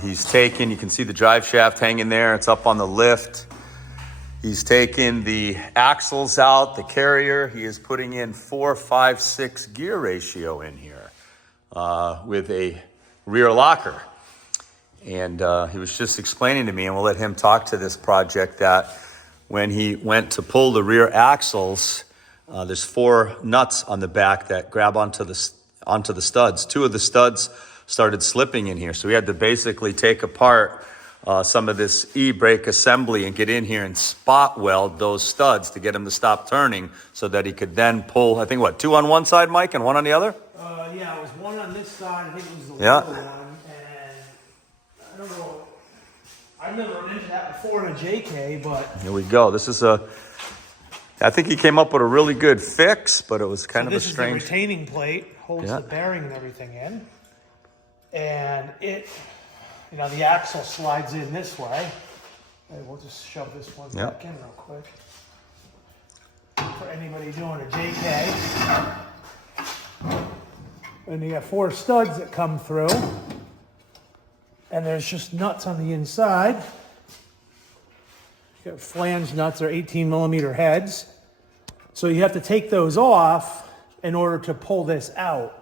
He's taken, you can see the drive shaft hanging there. It's up on the lift. He's taken the axles out, the carrier. He is putting in 4, 5, 6 gear ratio in here with a rear locker. And he was just explaining to me, and we'll let him talk to this project, that when he went to pull the rear axles, there's 4 nuts on the back that grab onto the studs. 2 of the studs started slipping in here. So we had to basically take apart some of this E-brake assembly and get in here and spot weld those studs to get them to stop turning so that he could then pull, I think, 2 on one side, Mike, and 1 on the other? Yeah, it was 1 on this side. I think it was the little one. And I don't know. I've never run into that before in a JK, but... Here we go. This is I think he came up with a really good fix, but it was kind of a strange... This is the retaining plate, holds the bearing and everything in. And it... the axle slides in this way. We'll just shove this one back in real quick. For anybody doing a JK. And you got 4 studs that come through. And there's just nuts on the inside. You got flange nuts, or 18 millimeter heads. So you have to take those off in order to pull this out.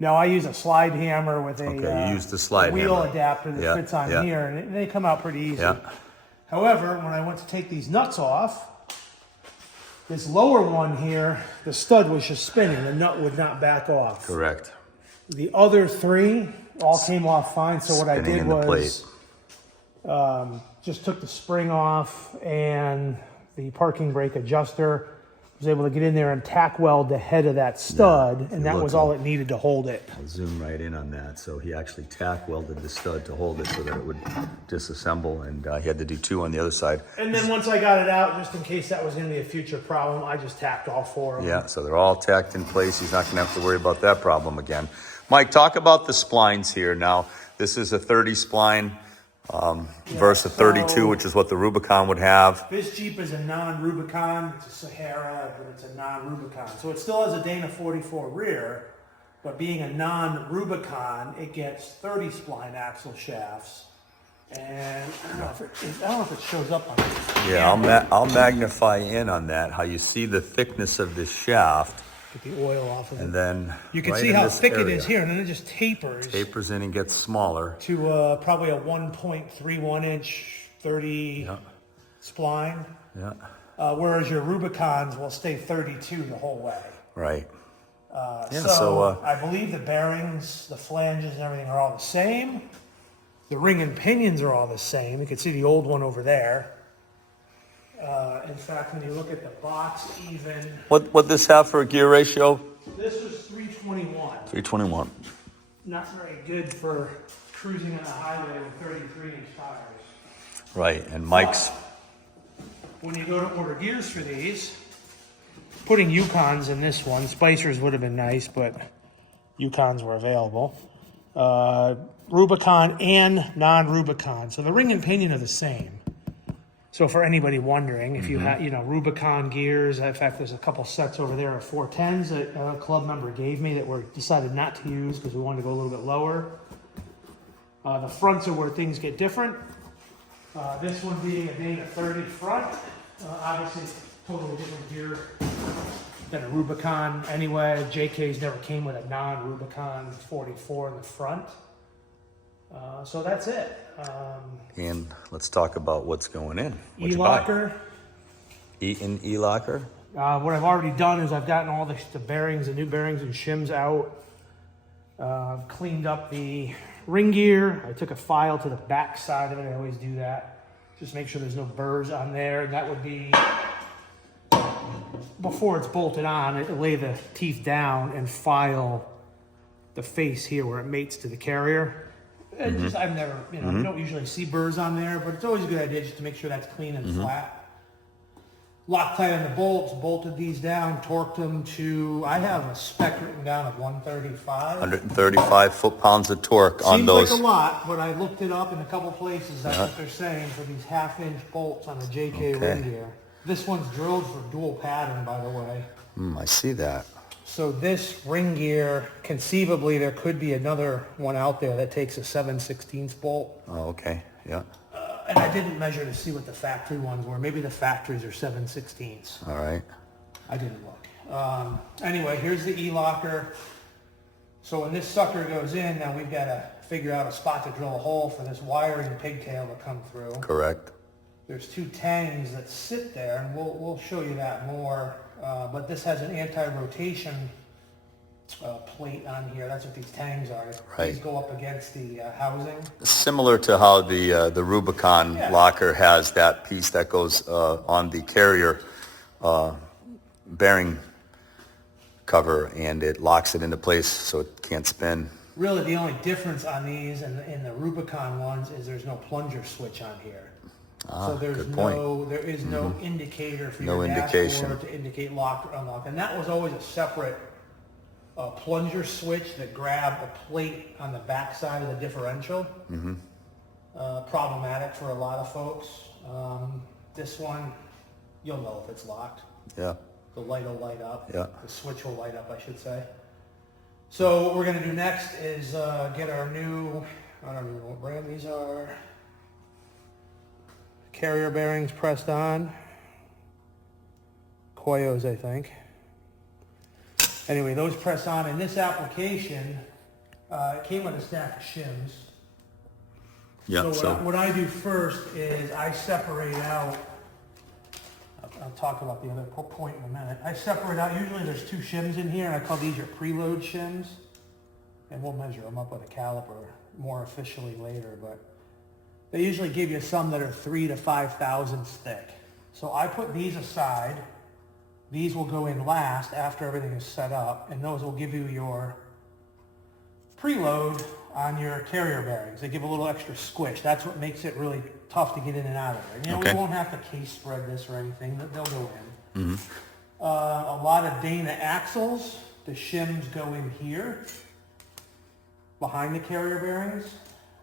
Now, I use a slide hammer with a you use the slide wheel hammer adapter that fits on here, and they come out pretty easy. However, when I went to take these nuts off, this lower one here, the stud was just spinning. The nut would not back off. Correct. The other 3 all came off fine, so what I did was just took the spring off and the parking brake adjuster. Was able to get in there and tack weld the head of that stud, and that was all it needed to hold it. I'll zoom right in on that. So he actually tack welded the stud to hold it so that it would disassemble, and he had to do 2 on the other side. And then once I got it out, just in case that was going to be a future problem, I just tacked all 4 of them. Yeah, so they're all tacked in place. He's not going to have to worry about that problem again. Mike, talk about the splines here. Now, this is a 30 spline versus a 32, which is what the Rubicon would have. This Jeep is a non-Rubicon. It's a Sahara, but it's a non-Rubicon. So it still has a Dana 44 rear, but being a non-Rubicon, it gets 30 spline axle shafts. And I don't know if it shows up on this. Yeah, I'll magnify in on that, how you see the thickness of this shaft. Get the oil off of it. And then you can see how thick it is here, and then it just tapers. Tapers in and gets smaller. To probably a 1.31 inch 30 spline. Yeah. Whereas your Rubicons will stay 32 the whole way. Right. So I believe the bearings, the flanges, and everything are all the same. The ring and pinions are all the same. You can see the old one over there. In fact, when you look at the box even... What this have for a gear ratio? This was 321. 321. Not very good for cruising on the highway with 33-inch tires. Right, and Mike's... When you go to order gears for these, putting Yukons in this one, Spicers would have been nice, but Yukons were available. Rubicon and non-Rubicon. So the ring and pinion are the same. So for anybody wondering, if you have, Rubicon gears, in fact, there's a couple sets over there of 410s that a club member gave me that we decided not to use because we wanted to go a little bit lower. The fronts are where things get different. This one being a Dana 30 front, obviously totally different gear than a Rubicon anyway. JK's never came with a non-Rubicon 44 in the front. So that's it. And let's talk about what's going in. E-locker. Eaton E locker. What I've already done is I've gotten all the bearings, the new bearings and shims out. I've cleaned up the ring gear. I took a file to the back side of it. I always do that. Just make sure there's no burrs on there. That would be, before it's bolted on, lay the teeth down and file the face here where it mates to the carrier. I've never, you don't usually see burrs on there, but it's always a good idea just to make sure that's clean and flat. Loctite on the bolts, bolted these down, torqued them to, I have a spec written down of 135. 135 foot-pounds of torque on those. Seems like a lot, but I looked it up in a couple places. That's what they're saying for these half-inch bolts on the JK ring gear. This one's drilled for dual pattern, by the way. I see that. So this ring gear, conceivably, there could be another one out there that takes a 7/16 bolt. Oh, okay, yeah, And I didn't measure to see what the factory ones were. Maybe the factories are 7/16. all right. I didn't look. Anyway, here's the E-locker. So when this sucker goes in, now we've got to figure out a spot to drill a hole for this wiring pigtail to come through. Correct. There's two tangs that sit there, and we'll show you that more. But this has an anti-rotation plate on here. That's what these tangs are. Right. These go up against the housing. Similar to how the Rubicon locker has that piece that goes on the carrier bearing cover, and it locks it into place so it can't spin. Really, the only difference on these and in the Rubicon ones is there's no plunger switch on here. So there's good point. there is no indicator for No your indication. dashboard to indicate lock or unlock. And that was always a separate plunger switch that grabbed a plate on the back side of the differential. Problematic for a lot of folks. This one, you'll know if it's locked. Yeah, The light will light up. Yeah. The switch will light up, I should say. So what we're going to do next is get our new, I don't even know what brand these are, carrier bearings pressed on. Koyos, I think. Anyway, those press on. In this application, it came with a stack of shims. yeah. So what I do first is I separate out, I'll talk about the other point in a minute. I separate out, usually there's two shims in here, and I call these your preload shims. And we'll measure them up with a caliper more officially later, but they usually give you some that are 3 to 5 thousandths thick. So I put these aside. These will go in last after everything is set up, and those will give you your preload on your carrier bearings. They give a little extra squish. That's what makes it really tough to get in and out of there. You know, Okay. we won't have to case spread this or anything. They'll go in. A lot of Dana axles, the shims go in here, behind the carrier bearings,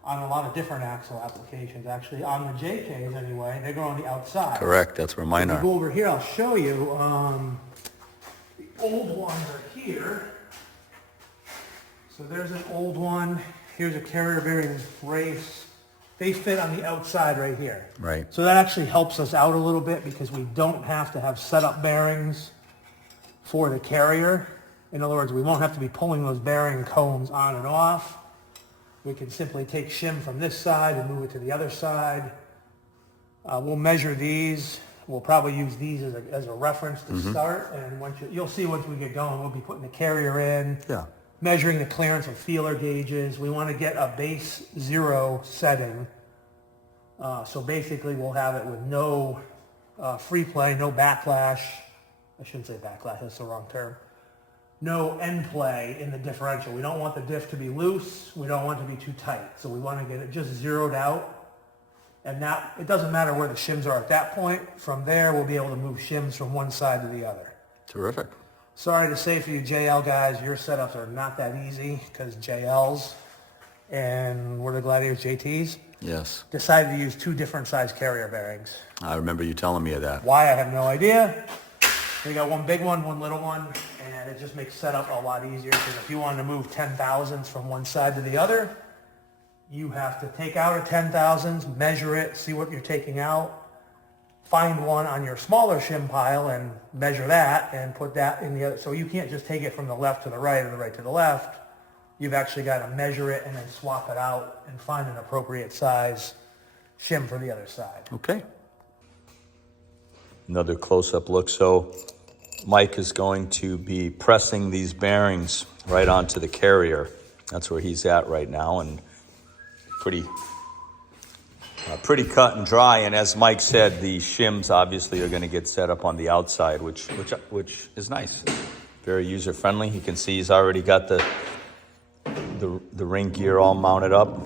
on a lot of different axle applications, actually. On the JKs, anyway, they go on the outside. Correct, that's where mine If are. you go over here, I'll show you. The old ones are here. So there's an old one. Here's a carrier bearing race. They fit on the outside right here. Right. So that actually helps us out a little bit because we don't have to have setup bearings for the carrier. In other words, we won't have to be pulling those bearing combs on and off. We can simply take shim from this side and move it to the other side. We'll measure these. We'll probably use these as a reference to start. And you'll see once we get going, we'll be putting the carrier in, Yeah. measuring the clearance of feeler gauges. We want to get a base 0 setting. So basically we'll have it with no free play, no backlash. I shouldn't say backlash, that's the wrong term. No end play in the differential. We don't want the diff to be loose. We don't want it to be too tight. So we want to get it just zeroed out. And that, it doesn't matter where the shims are at that point. From there, we'll be able to move shims from one side to the other. Terrific. Sorry to say for you JL guys, your setups are not that easy because JLs and we're the Gladiators JTs Yes, decided to use two different size carrier bearings. I remember you telling me of that. Why, I have no idea. We got one big one, one little one, and it just makes setup a lot easier because if you wanted to move 10 thousandths from one side to the other, you have to take out a 10 thousandths, measure it, see what you're taking out, find one on your smaller shim pile and measure that and put that in the other. So you can't just take it from the left to the right or the right to the left. You've actually got to measure it and then swap it out and find an appropriate size shim for the other side. Okay. Another close-up look. So Mike is going to be pressing these bearings right onto the carrier. That's where he's at right now, and pretty cut and dry. And as Mike said, the shims obviously are going to get set up on the outside, which is nice. Very user-friendly. You can see he's already got the ring gear all mounted up.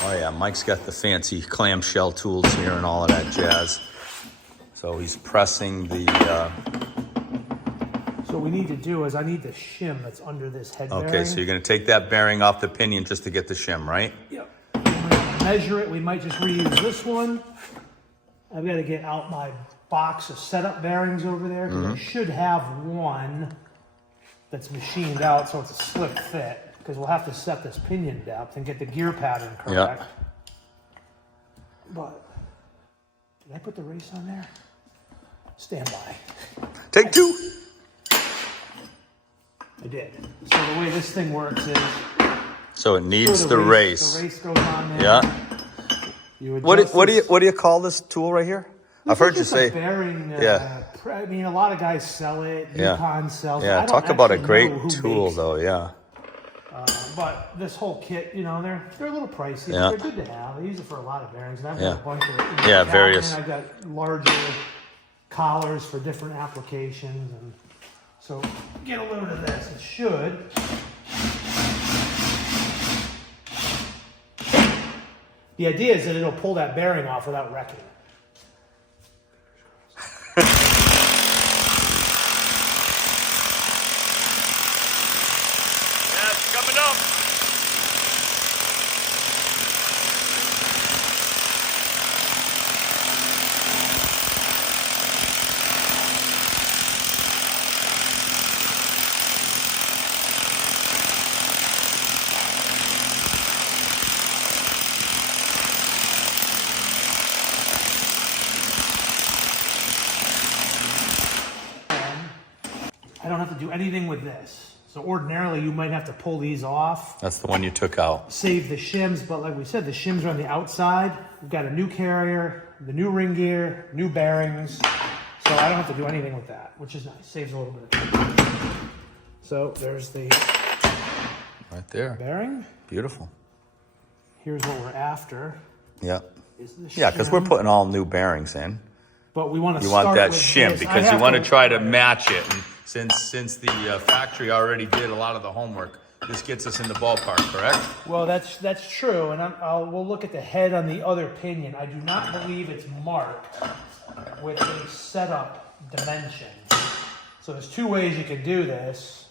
Oh yeah, Mike's got the fancy clamshell tools here and all of that jazz. So he's pressing the... So what we need to do is I need the shim that's under this head bearing. Okay, so you're going to take that bearing off the pinion just to get the shim, right? Yep. We might measure it. We might just reuse this one. I've got to get out my box of setup bearings over there. Because I should have one that's machined out so it's a slip fit. Because we'll have to set this pinion depth and get the gear pattern correct. But, did I put the race on there? Stand by. Take two. I did. So the way this thing works is... So it needs the race. The race goes on there. Yeah. You What do you call this tool right here? I've heard you say. Bearing, yeah. I mean, a lot of guys sell it. Yukon sells it. Yeah. I don't Talk about a actually great know who tool, makes it. though. Yeah. But this whole kit, you know, they're a little pricey. Yeah. But they're good to have. I use it for a lot of bearings. And I've got a bunch of various. I've got larger collars for different applications, and so get a load of this. It should. The idea is that it'll pull that bearing off without wrecking it. Yeah, it's coming up. I don't have to do anything with this. So ordinarily you might have to pull these off, That's the one you took out. save the shims, but like we said, the shims are on the outside. We've got a new carrier, the new ring gear, new bearings. So I don't have to do anything with that, which is nice. Saves a little bit of time. So there's the Right there. bearing. Beautiful. Here's what we're after. Yeah. Is the Yeah, because we're shim. putting all new bearings in. But we want to You start want that with shim this. because you want to try to match it. And since the factory already did a lot of the homework, this gets us in the ballpark, correct? Well, that's true, and we'll look at the head on the other pinion. I do not believe it's marked with a setup dimension. So there's two ways you could do this.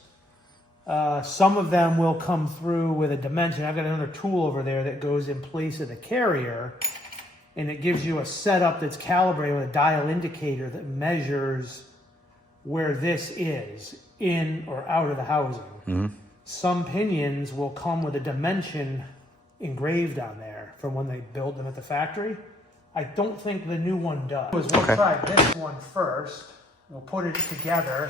Some of them will come through with a dimension. I've got another tool over there that goes in place of the carrier, and it gives you a setup that's calibrated with a dial indicator that measures where this is, in or out of the housing. Some pinions will come with a dimension engraved on there from when they build them at the factory. I don't think the new one does. We'll try this one first. We'll put it together.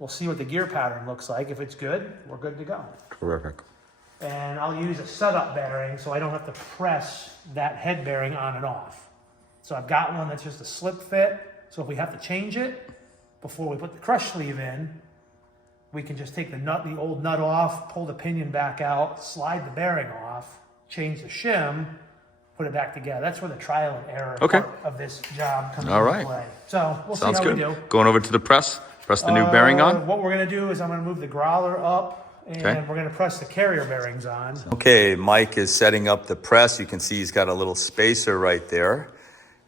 We'll see what the gear pattern looks like. If it's good, we're good to go. Terrific. And I'll use a setup bearing so I don't have to press that head bearing on and off. So I've got one that's just a slip fit. So if we have to change it before we put the crush sleeve in, we can just take the old nut off, pull the pinion back out, slide the bearing off, change the shim, put it back together. That's where the trial and error part of this job comes into play. So we'll see how we do. Going over to the press the new bearing on. What we're going to do is I'm going to move the growler up, and we're going to press the carrier bearings on. Okay, Mike is setting up the press. You can see he's got a little spacer right there.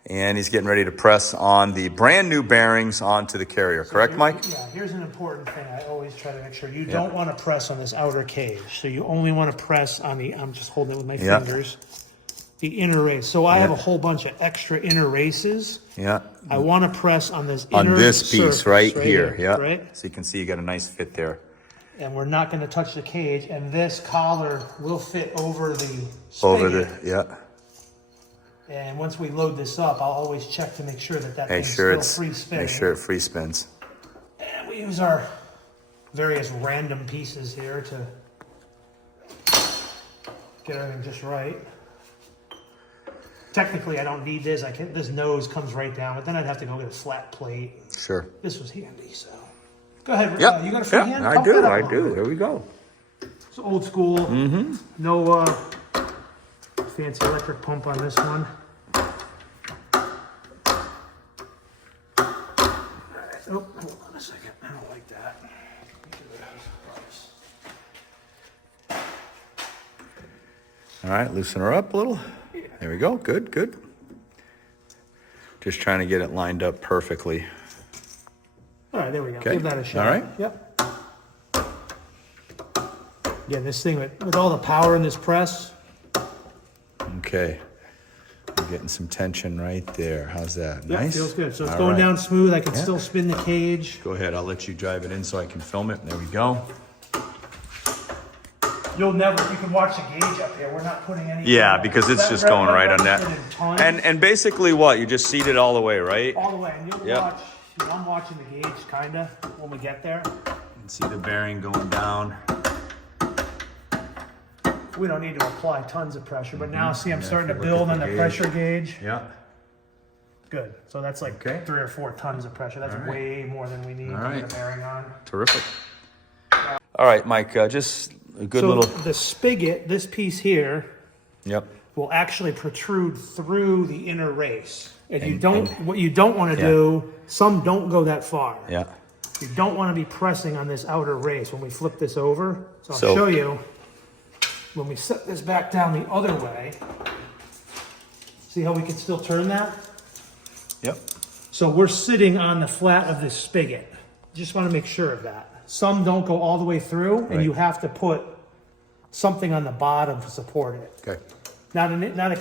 And he's getting ready to press on the brand new bearings onto the carrier. Correct, Mike? Yeah, here's an important thing. I always try to make sure you don't want to press on this outer cage. So you only want to press on the, I'm just holding it with my fingers, the inner race. So I have a whole bunch of extra inner races. Yeah. I want to press on this inner On this piece surface right here. Yeah. Right? So you can see you got a nice fit there. And we're not going to touch the cage. And this collar will fit over the spigot. And once we load this up, I'll always check to make sure that thing's still free spinning. Make sure it free spins. And we use our various random pieces here to get everything just right. Technically, I don't need this. This nose comes right down, but then I'd have to go get a flat plate. Sure. This was handy, so. Go ahead. Yep. You got a free hand? I do. There we go. It's old school. Mm-hmm. No fancy electric pump on this one. Oh, hold on a second. I don't like that. All right, loosen her up a little. There we go. Good, good. Just trying to get it lined up perfectly. All right, there we go. Okay. Give that a shot. All right. Yep. Yeah, this thing with all the power in this press. Okay. we're getting some tension right there. How's that? Yeah, Nice? feels good. So it's All going right. down smooth. I can still spin the cage. Go ahead, I'll let you drive it in so I can film it. There we go. You can watch the gauge up here. We're not putting any. Yeah, because it's just going right on that. And basically what? You just seat it all the way, right? all the way. And you'll Yep. watch. I'm watching the gauge, kinda, when we get there. And see the bearing going down. We don't need to apply tons of pressure, but now see, I'm Yeah, starting if to you look build at on the the gauge. pressure gauge. Yeah. Good. So that's like Okay. 3 or 4 tons of pressure. That's All right. way more than we need All to right. get a bearing on. Terrific. All right, Mike, just a good So little. the spigot, this piece here, Yep. will actually protrude through the inner race. And you And- don't, what you don't want to Yeah. do, some don't go that far. Yeah. You don't want to be pressing on this outer race when we flip this over. So I'll So- show you, when we set this back down the other way, see how we can still turn that? Yep. So we're sitting on the flat of this spigot. Just want to make sure of that. Some don't go all the way through, and Right. you have to put something on the bottom to support it. Okay. Not the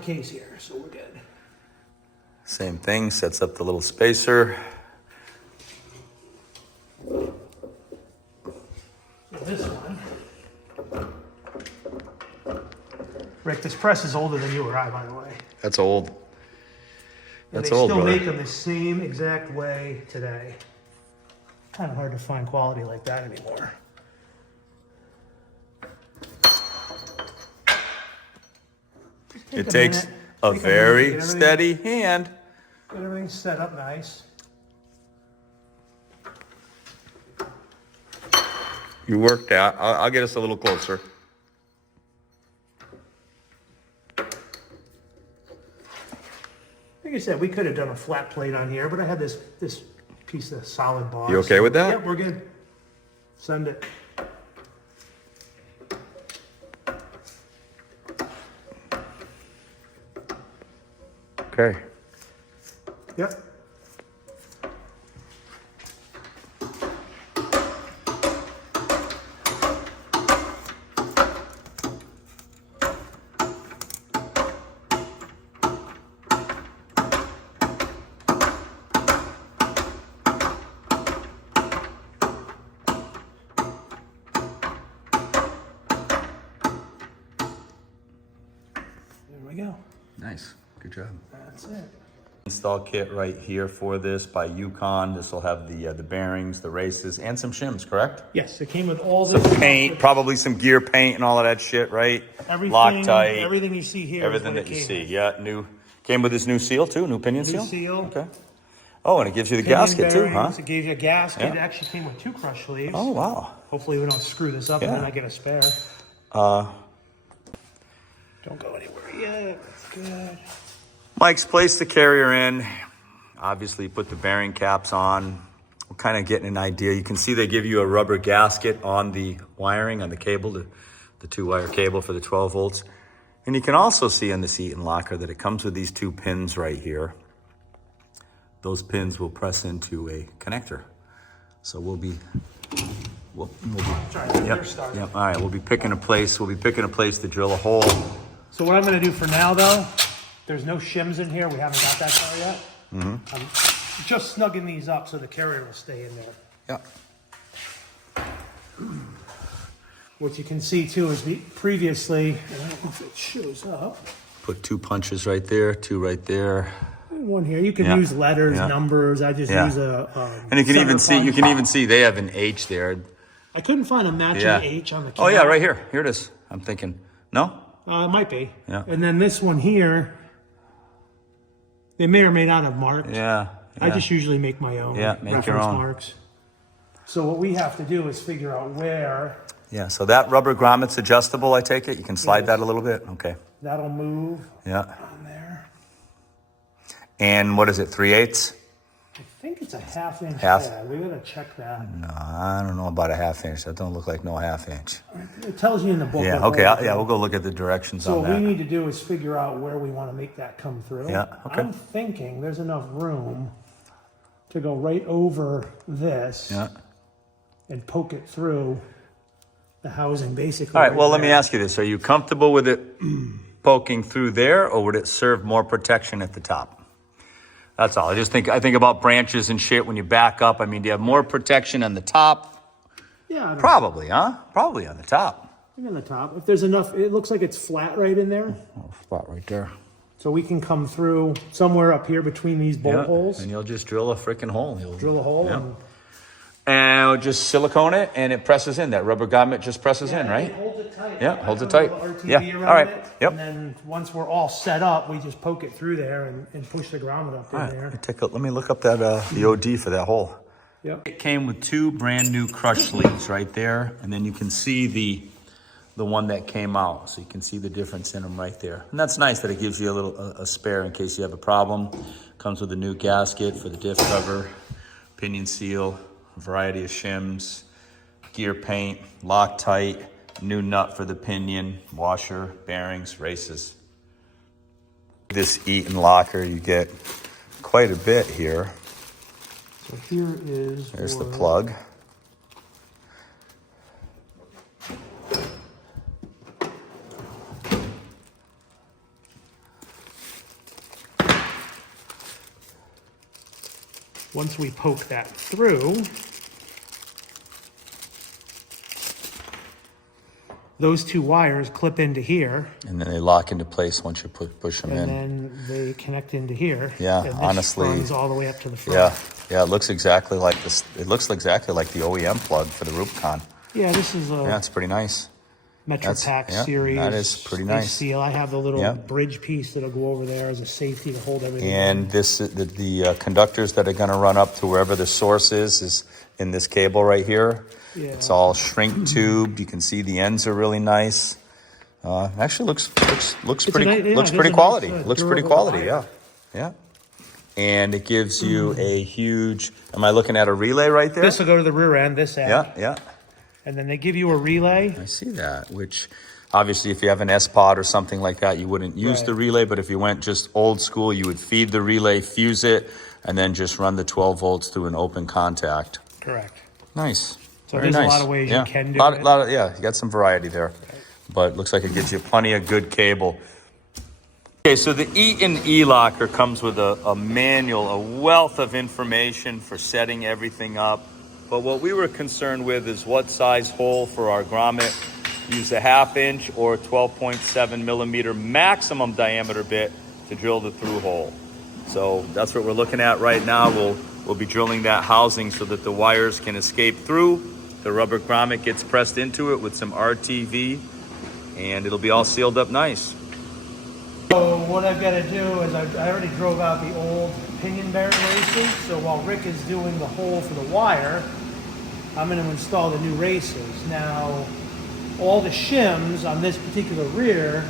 case here, so we're good. Same thing, sets up the little spacer. So this one. Rick, this press is older than you or I, by the way. That's old. And That's they old, still brother. make them the same exact way today. Kind of hard to find quality like that anymore. It takes a very steady hand. Get everything set up nice. You worked out. I'll get us a little closer. Like I said, we could have done a flat plate on here, but I had this piece of solid bar. You okay with that? Yep, we're good. Send it. Okay. Yep. There we go. Nice. Good job. That's it. Install kit right here for this by Yukon. This will have the bearings, the races, and some shims, correct? Yes, it came with all this Some paint, probably some gear paint and all of that shit, right? Everything, Loctite, everything you see here. everything is what that you it see. came Yeah, new. Came with this new seal too, new pinion with. seal. New seal. Okay. Oh, and it gives you the Pinion gasket too, huh? bearings, It gave you a gasket. Yeah. It actually came with 2 crush sleeves. Oh wow. Hopefully we don't screw this up and Yeah. then I get a spare. Uh, Don't go anywhere yet. That's good. Mike's placed the carrier in. Obviously, put the bearing caps on. We're kind of getting an idea. You can see they give you a rubber gasket on the wiring, on the cable, the 2-wire cable for the 12 volts. And you can also see on this Eaton locker that it comes with these 2 pins right here. Those pins will press into a connector. So we'll be Try to get yep, your start. yep. All right, we'll be picking a place. We'll be picking a place to drill a hole. So what I'm going to do for now, though, there's no shims in here. We haven't got that far yet. I'm just snugging these up so the carrier will stay in there. Yeah. What you can see, too, is previously, and I don't know if it shows up, Put 2 punches right there, 2 right there. one here. You can Yeah. use letters, Yeah. numbers. I just Yeah. use a And you can even center see, punch. they have an H there. I couldn't find a matching Yeah. H on the Oh yeah, camera. right here. Here it is. I'm thinking. No? It might be. Yeah. And then this one here, they may or may not have marked. Yeah. I just usually make my own Yeah, make your reference own. marks. So what we have to do is figure out where Yeah, so that rubber grommet's adjustable, I take it? You can slide Yes. that a little bit? Okay. that'll move Yeah. on there. And what is it, 3/8? I think it's a half-inch Half? pad. We gotta check that. No, I don't know about a 1/2 inch. That don't look like no 1/2 inch. It tells you in the book. Yeah, what okay. all- Yeah, we'll go look at the directions So on what we that. need to do is figure out where we want to make that come through. Yeah, okay. I'm thinking there's enough room to go right over this Yeah. and poke it through the housing, basically. All right, well, let me there. ask you this. Are you comfortable with it poking through there, or would it serve more protection at the top? That's all. I think about branches and shit when you back up. I mean, do you have more protection on the top? Yeah. Probably, huh? Probably on the top. On the top. If there's enough, it looks like it's flat right in there. Oh, spot right there. So we can come through somewhere up here between these bolt holes. And you'll just drill a freaking hole. Drill a hole. Yeah. And just silicone it, and it presses in. That rubber grommet just presses in, right? It holds it tight. Yeah, holds it tight. Yeah. All right. Yep. And then once we're all set up, we just poke it through there and push the grommet up in All right. there. Let me look up that the OD for that hole. Yep. It came with 2 brand new crush sleeves right there, and then you can see the one that came out, so you can see the difference in them right there. And that's nice that it gives you a spare in case you have a problem. Comes with a new gasket for the diff cover, pinion seal, a variety of shims, gear paint, Loctite, new nut for the pinion, washer, bearings, races. This Eaton locker, you get quite a bit here. So here is There's the plug. Once we poke that through, those 2 wires clip into here. And then they lock into place once you push them in. And then they connect into here. Yeah, and this honestly, runs all the way up to the front. Yeah, it looks exactly like this. It looks exactly like the OEM plug for the Rubicon. Yeah, this is a Yeah, it's pretty nice. MetroPack series. That is pretty nice. Steel. I have the little Yeah. bridge piece that'll go over there as a safety to hold everything. And this, the conductors that are going to run up to wherever the source is in this cable right here. Yeah. It's all shrink tubed. You can see the ends are really nice. Actually, looks pretty quality. Looks pretty quality. Wire. Yeah. And it gives you a huge. Am I looking at a relay right there? This will go to the rear end. This end. Yeah. And then they give you a relay. I see that, which obviously if you have an S-Pod or something like that, you wouldn't use the relay, but if you went just old school, you would feed the relay, fuse it, and then just run the 12 volts through an open contact. Correct. Nice. So Very there's nice. a lot of ways you can do it. You got some variety there, but it looks like it gives you plenty of good cable. Okay, so the Eaton E locker comes with a manual, a wealth of information for setting everything up. But what we were concerned with is what size hole for our grommet. Use a 1/2 inch or 12.7 millimeter maximum diameter bit to drill the through hole. So that's what we're looking at right now. We'll be drilling that housing so that the wires can escape through. The rubber grommet gets pressed into it with some RTV, and it'll be all sealed up nice. So what I've got to do is I already drove out the old pinion bearing races. So while Rick is doing the hole for the wire, I'm going to install the new races. Now, all the shims on this particular rear,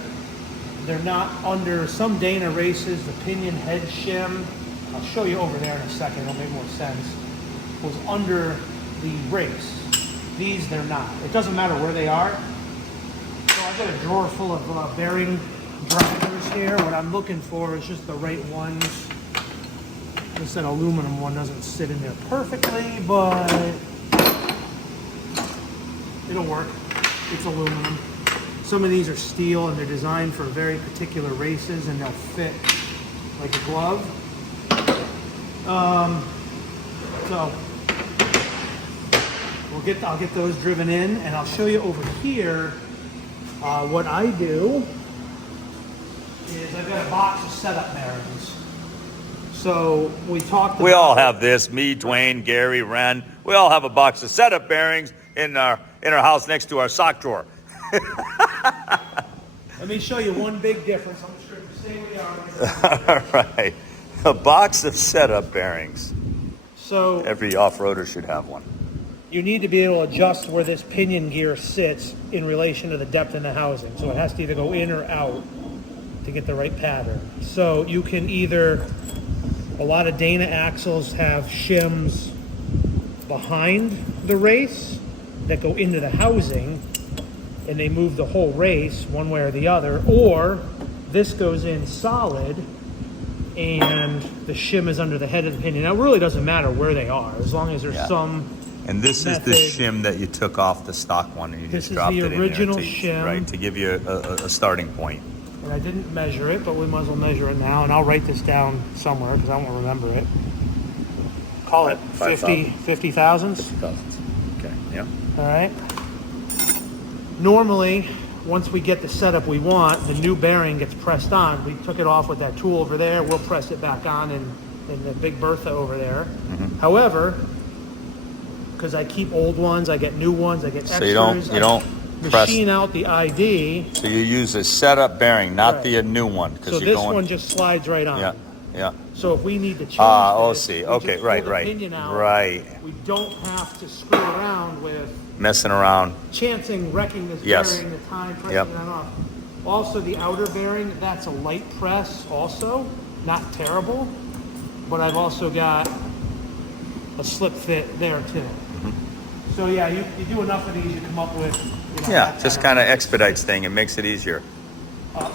they're not under some Dana races, the pinion head shim. I'll show you over there in a second, it'll make more sense. Was under the race. These, they're not. It doesn't matter where they are. So I've got a drawer full of bearing drivers here. What I'm looking for is just the right ones. This aluminum one doesn't sit in there perfectly, but it'll work. It's aluminum. Some of these are steel and they're designed for very particular races and they'll fit like a glove. So I'll get those driven in, and I'll show you over here what I do is I've got a box of setup bearings. So we talked. We all have this. Me, Dwayne, Gary, Ren. We all have a box of setup bearings in our house next to our sock drawer. Let me show you one big difference. I'm just going to stay where you are. All right. A box of setup bearings. So every off-roader should have one. You need to be able to adjust where this pinion gear sits in relation to the depth in the housing. So it has to either go in or out to get the right pattern. So you can either, a lot of Dana axles have shims behind the race that go into the housing and they move the whole race one way or the other, or this goes in solid and the shim is under the head of the pinion. Now it really doesn't matter where they are as long as there's some. And this method. is the shim that you took off the stock one and you just dropped it in there. This is the original shim. Right, to give you a starting point. And I didn't measure it, but we might as well measure it now. And I'll write this down somewhere because I won't remember it. Call it 50 thousandths. Okay, yeah. All right. Normally, once we get the setup we want, the new bearing gets pressed on. We took it off with that tool over there. We'll press it back on in the big Bertha over there. Mm-hmm. However, because I keep old ones, I get new ones, I get extras. So you don't machine out the ID. So you use a setup bearing, not Right. the new one. So this one just slides right on. Yeah, yeah. So if we need to change Oh, this, see. we Okay, just right, pull the pinion out. right. We don't have to screw around with Messing around. chancing, wrecking this Yes. bearing, the time, pressing Yep. that off. Also, the outer bearing, that's a light press also, not terrible, but I've also got a slip fit there too. So yeah, you do enough of these, you come up with, Yeah, that just kind kind of expedites thing. It makes it easier.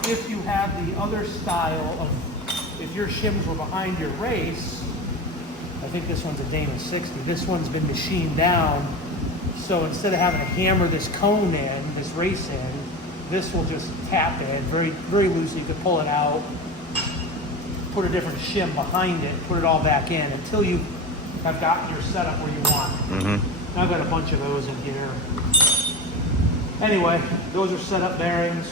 if you have the other style of, if your shims were behind your race, I think this one's a Dana 60. This one's been machined down, so instead of having to hammer this cone in, this race in, this will just tap in very, very loosely. You can pull it out, put a different shim behind it, put it all back in until you have gotten your setup where you want it. Mm-hmm. I've got a bunch of those in here. Anyway, those are setup bearings.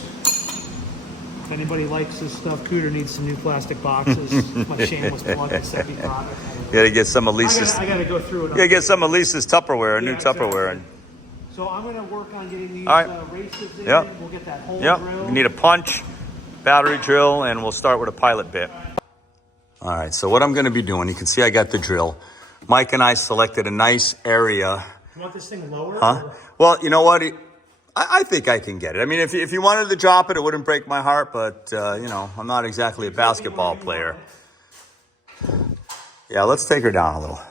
If anybody likes this stuff, Cooter needs some new plastic boxes. My shameless plug and sent me product. You gotta get some of Lisa's. I gotta go through it. You gotta get some of Lisa's Tupperware, new exactly. Tupperware. And So I'm gonna work on getting these All right. races in. Yep. We'll get that hole yep, drilled. we need a punch, battery drill, and we'll start with a pilot bit. All right, so what I'm gonna be doing, you can see I got the drill. Mike and I selected a nice area. You want this thing lower? Huh? Well, you know what? I think I can get it. I mean, if you wanted to drop it, it wouldn't break my heart, but, I'm not exactly a basketball player. Yeah, let's take her down a little.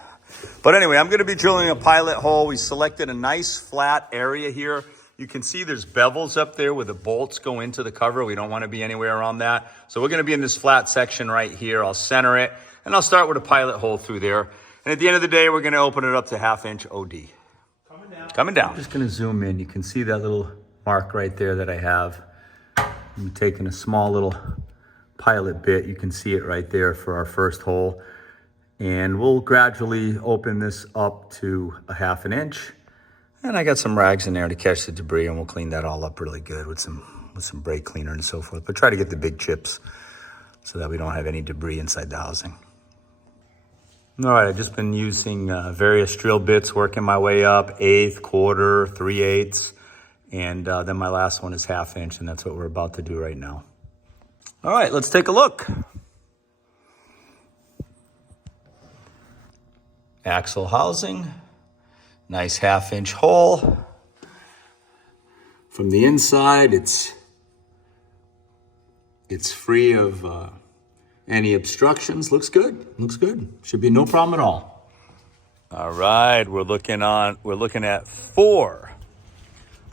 But anyway, I'm going to be drilling a pilot hole. We selected a nice flat area here. You can see there's bevels up there where the bolts go into the cover. We don't want to be anywhere around that. So we're going to be in this flat section right here. I'll center it, and I'll start with a pilot hole through there. And at the end of the day, we're going to open it up to 1/2 inch OD. Coming down. Just going to zoom in. You can see that little mark right there that I have. I'm taking a small little pilot bit. You can see it right there for our first hole. And we'll gradually open this up to 1/2 inch. And I got some rags in there to catch the debris, and we'll clean that all up really good with some brake cleaner and so forth. But try to get the big chips so that we don't have any debris inside the housing. All right, I've just been using various drill bits, working my way up, 1/8, 1/4, 3/8, and then my last one is 1/2 inch, and that's what we're about to do right now. All right, let's take a look. Axle housing, nice 1/2 inch hole. From the inside, it's free of any obstructions. Looks good. Looks good. Should be no problem at all. All right, we're looking at 4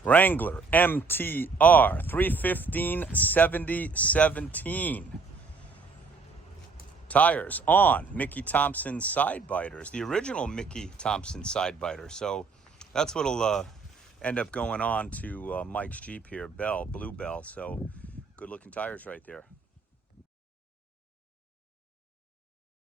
Wrangler MTR 315/70/17 tires on Mickey Thompson side biters, the original Mickey Thompson side biter. So that's what'll end up going on to Mike's Jeep here, Blue Bell. So good looking tires right there.